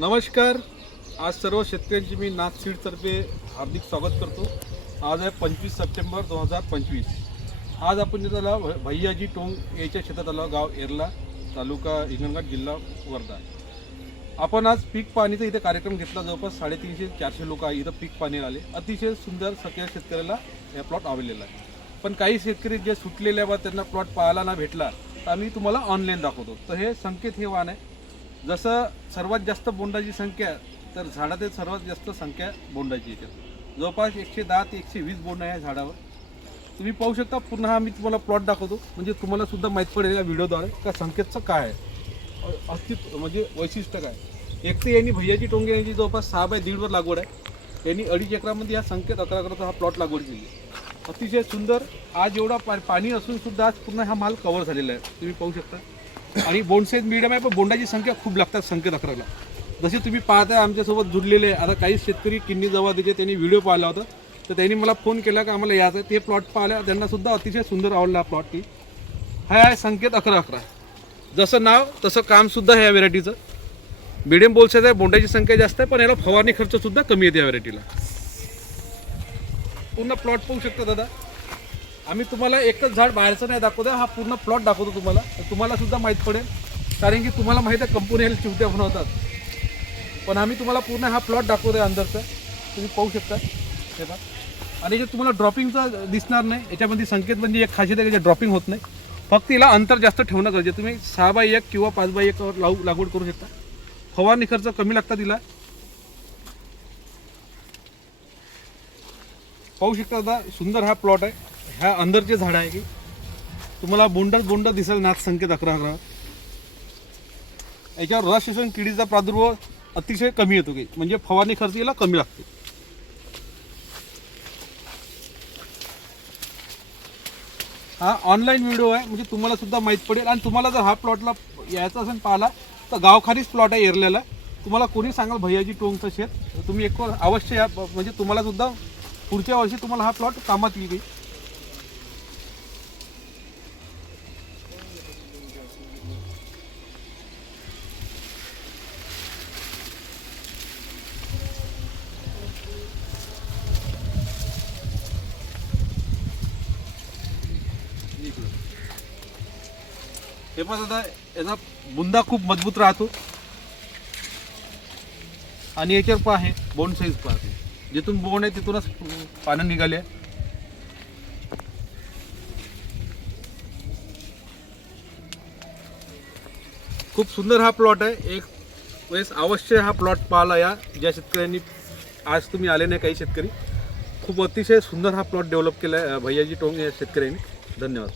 नमस्कार. आज सर्व शेतकऱ्यांची मी नाथ सीडतर्फे हार्दिक स्वागत करतो. आज आहे पंचवीस सप्टेंबर दोन हजार पंचवीस. आज आपण इथं आलो भ- भैयाजी टोंग याच्या शेतात आलो गाव एरला तालुका हिंगणघाट जिल्हा वर्धा. आपण आज पीक पाणीचा इथे कार्यक्रम घेतला. जवळपास साडेतीनशे चारशे लोक आहे इथं पीक पाणी आले. अतिशय सुंदर सगळ्या शेतकऱ्याला हे प्लॉट आवडलेला आहे. पण काही शेतकरी जे सुटलेले बा त्यांना प्लॉट पाहायला ना भेटला तर आम्ही तुम्हाला ऑनलाईन दाखवतो. तर हे संकेत हे वाहन आहे. जसं सर्वात जास्त बोंडाची संख्या तर झाडातील सर्वात जास्त संख्या बोंडाची येते जवळपास एकशे दहा ते एकशे वीस बोंड आहे झाडावर. तुम्ही पाहू शकता पुन्हा हा मी तुम्हाला प्लॉट दाखवतो. म्हणजे तुम्हाला सुद्धा माहीत पडेल या व्हिडिओद्वारे का संकेतचं काय आहे. अस्तित्व म्हणजे वैशिष्ट्य काय एक तर यांनी भैयाची टोंगे यांची जवळपास सहा बाय दीडवर लागवड आहे. यांनी अडीच एकरामध्ये हा संकेत अकरा अकराचा हा प्लॉट लागवड केली अतिशय सुंदर आज एवढा पा पाणी असून सुद्धा आज पूर्ण हा माल कव्हर झालेला आहे. तुम्ही पाहू शकता. आणि बोंड साईज मिडियम आहे पण बोंडाची संख्या खूप लागतात संकेत अकराला. जसे तुम्ही पाहताय आमच्यासोबत जुडलेले आता काही शेतकरी किन्नी जवळ दिले त्यांनी व्हिडिओ पाहिला होता. तर त्यांनी मला फोन केला की आम्हाला यायचं आहे. ते प्लॉट पाहिला. त्यांना सुद्धा अतिशय सुंदर आवडला हा प्लॉट ती हा आहे संकेत अकरा अकरा. जसं नाव तसं कामसुद्धा आहे या व्हेरायटीचं मिडियम बोलसायचं आहे बोंडाची संख्या जास्त आहे पण याला फवारणी खर्चसुद्धा कमी येते या व्हेरायटीला पूर्ण प्लॉट पाहू शकता दादा? आम्ही तुम्हाला एकच झाड बाहेरचं नाही दाखवतो हा पूर्ण प्लॉट दाखवतो तुम्हाला. तुम्हाला सुद्धा माहीत पडेल. कारण की तुम्हाला माहीत आहे कंपनी ह्याला चिवट्या बनवतात. पण आम्ही तुम्हाला पूर्ण हा प्लॉट दाखवतो आहे अंदरचा. तुम्ही पाहू शकता. हे पहा आणि जे तुम्हाला ड्रॉपिंगचं दिसणार नाही याच्यामध्ये संकेत म्हणजे एक खासियत आहे जे ड्रॉपिंग होत नाही. फक्त हिला अंतर जास्त ठेवणं गरजे तुम्ही सहा बाय एक किंवा पाच बाय एक लावू लागवड करू शकता. फवारणी खर्च कमी लागतात तिला पाहू शकता सुंदर हा प्लॉट आहे. ह्या अंदरचे झाड आहे की तुम्हाला बोंडच बोंड दिसेल नाच संकेत अकरा अकरा. याच्यावर रस शोषण किडीचा प्रादुर्भाव अतिशय कमी येतो की. म्हणजे फवारणी खर्च याला कमी लागते. हा ऑनलाईन व्हिडिओ आहे. म्हणजे तुम्हाला सुद्धा माहीत पडेल. आणि तुम्हाला जर हा प्लॉटला यायचा असेल पाहिला तर गावखालीच प्लॉट आहे एरलेला. तुम्हाला कोणी सांगाल भैयाजी टोंगचं शेत? तुम्ही एक अवश्य या. म्हणजे तुम्हाला सुद्धा पुढच्या वर्षी तुम्हाला हा प्लॉट कामात येईल. हे पण आता याचा बुंदा खूप मजबूत राहतो. आणि याच्यावर पहा आहे बोंड साईज पाहते जिथून बोंड आहे तिथूनच पानं निघाले खूप सुंदर हा प्लॉट आहे. एक वेळेस अवश्य हा प्लॉट पाहिला या. ज्या शेतकऱ्यांनी आज तुम्ही आले नाही काही शेतकरी. खूप अतिशय सुंदर हा प्लॉट डेव्हलप केला आहे भैयाजी टोंग या शेतकऱ्यांनी. धन्यवाद.